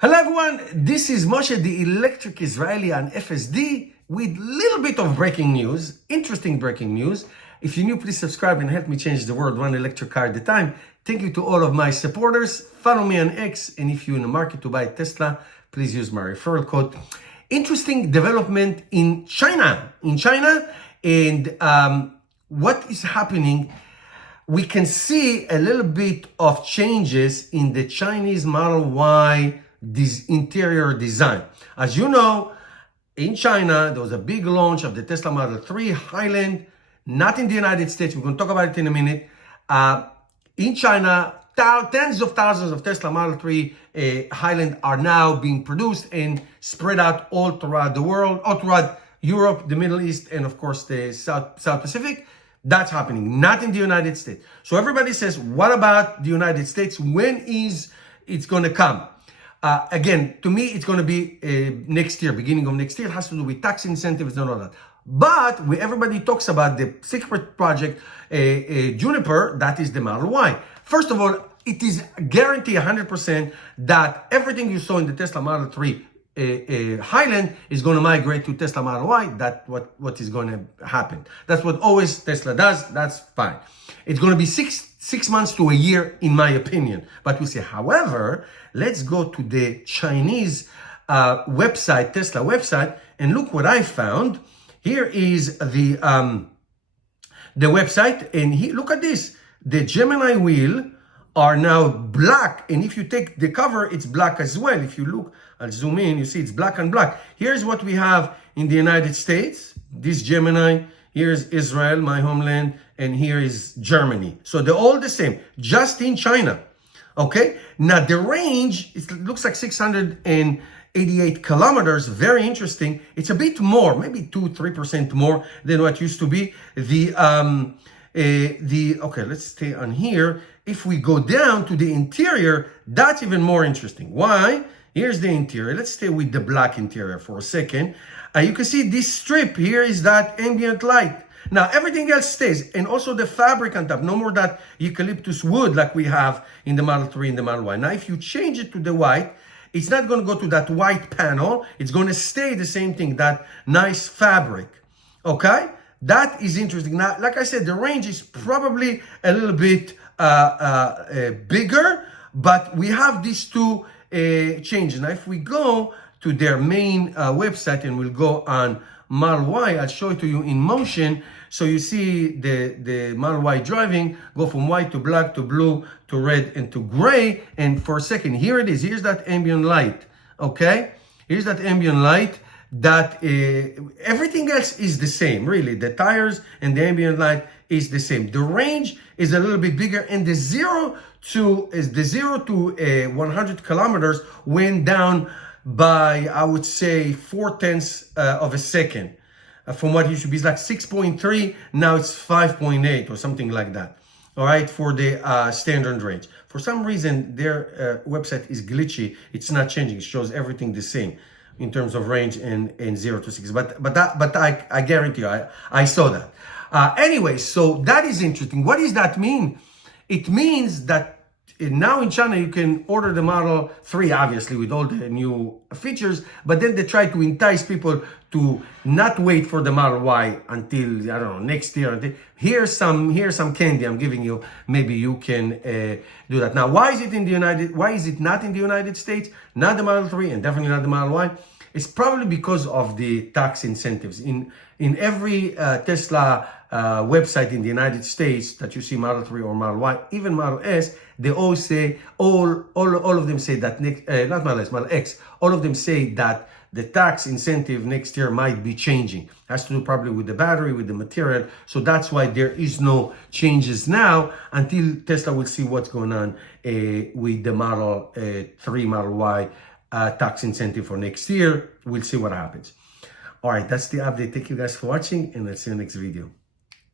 Hello everyone, this is Moshe, the Electric Israeli on FSD with little bit of breaking news, interesting breaking news. If you're new, please subscribe and help me change the world one electric car at a time. Thank you to all of my supporters. Follow me on X, and if you're in the market to buy a Tesla, please use my referral code. Interesting development in China. And what is happening, we can see a little bit of changes in the Chinese Model Y this interior design. As you know, in China, there was a big launch of the Tesla Model 3 Highland, not in the United States. We're going to talk about it in a minute. In China, tens of thousands of Tesla Model 3 Highland are now being produced and spread out all throughout the world, all throughout Europe, the Middle East, and of course the South Pacific. That's happening, not in the United States. So everybody says, what about the United States? When is it's going to come? Again, to me, it's going to be next year, beginning of next year. It has to do with tax incentives and all that. But everybody talks about the secret project, Juniper, that is the Model Y. First of all, it is guaranteed 100% that everything you saw in the Tesla Model 3 Highland is going to migrate to Tesla Model Y. That's what is going to happen. That's what always Tesla does. That's fine. It's going to be six months to a year, in my opinion. But we'll see. However, let's go to the Chinese website, Tesla website, and look what I found. Here is the website, and look at this. The Gemini wheel are now black, and if you take the cover, it's black as well. If you look, I'll zoom in, you see it's black and black. Here's what we have in the United States. This Gemini, here's Israel, my homeland, and here is Germany. So they're all the same, just in China. Okay, now the range, it looks like 688 kilometers, very interesting. It's a bit more, maybe 2-3% more than what used to be. Okay, let's stay on here. If we go down to the interior, that's even more interesting. Why? Here's the interior. Let's stay with the black interior for a second. You can see this strip here is that ambient light. Now, everything else stays, and also the fabric on top. No more that eucalyptus wood like we have in the Model 3 and the Model Y. Now, if you change it to the white, it's not going to go to that white panel. It's going to stay the same thing, that nice fabric. Okay? That is interesting. Now, like I said, the range is probably a little bit bigger, but we have these two changes. Now, if we go to their main website and we'll go on Model Y, I'll show it to you in motion. So you see the Model Y driving, go from white to black to blue to red and to gray. And for a second, here it is. Here's that ambient light. Okay? Here's that ambient light. That everything else is the same, really. The tires and the ambient light is the same. The range is a little bit bigger, and the 0 to 100 kilometers went down by, I would say, 0.4 of a second. From what used to be like 6.3, now it's 5.8 or something like that. All right, for the standard range. For some reason, their website is glitchy. It's not changing. It shows everything the same in terms of range and 0 to 6. But I guarantee you, I saw that. Anyway, so that is interesting. What does that mean? It means that now in China, you can order the Model 3, obviously, with all the new features, but then they try to entice people to not wait for the Model Y until, I don't know, next year. Here's some candy I'm giving you. Maybe you can do that. Now, why is it not in the United States? Not the Model 3 and definitely not the Model Y. It's probably because of the tax incentives. In every Tesla website in the United States that you see Model 3 or Model Y, even Model S, they all say, all of them say that, not Model S, Model X, all of them say that the tax incentive next year might be changing. Has to do probably with the battery, with the material. So that's why there is no changes now until Tesla will see what's going on with the Model 3, Model Y tax incentive for next year. We'll see what happens. All right, that's the update. Thank you guys for watching, and I'll see you next video.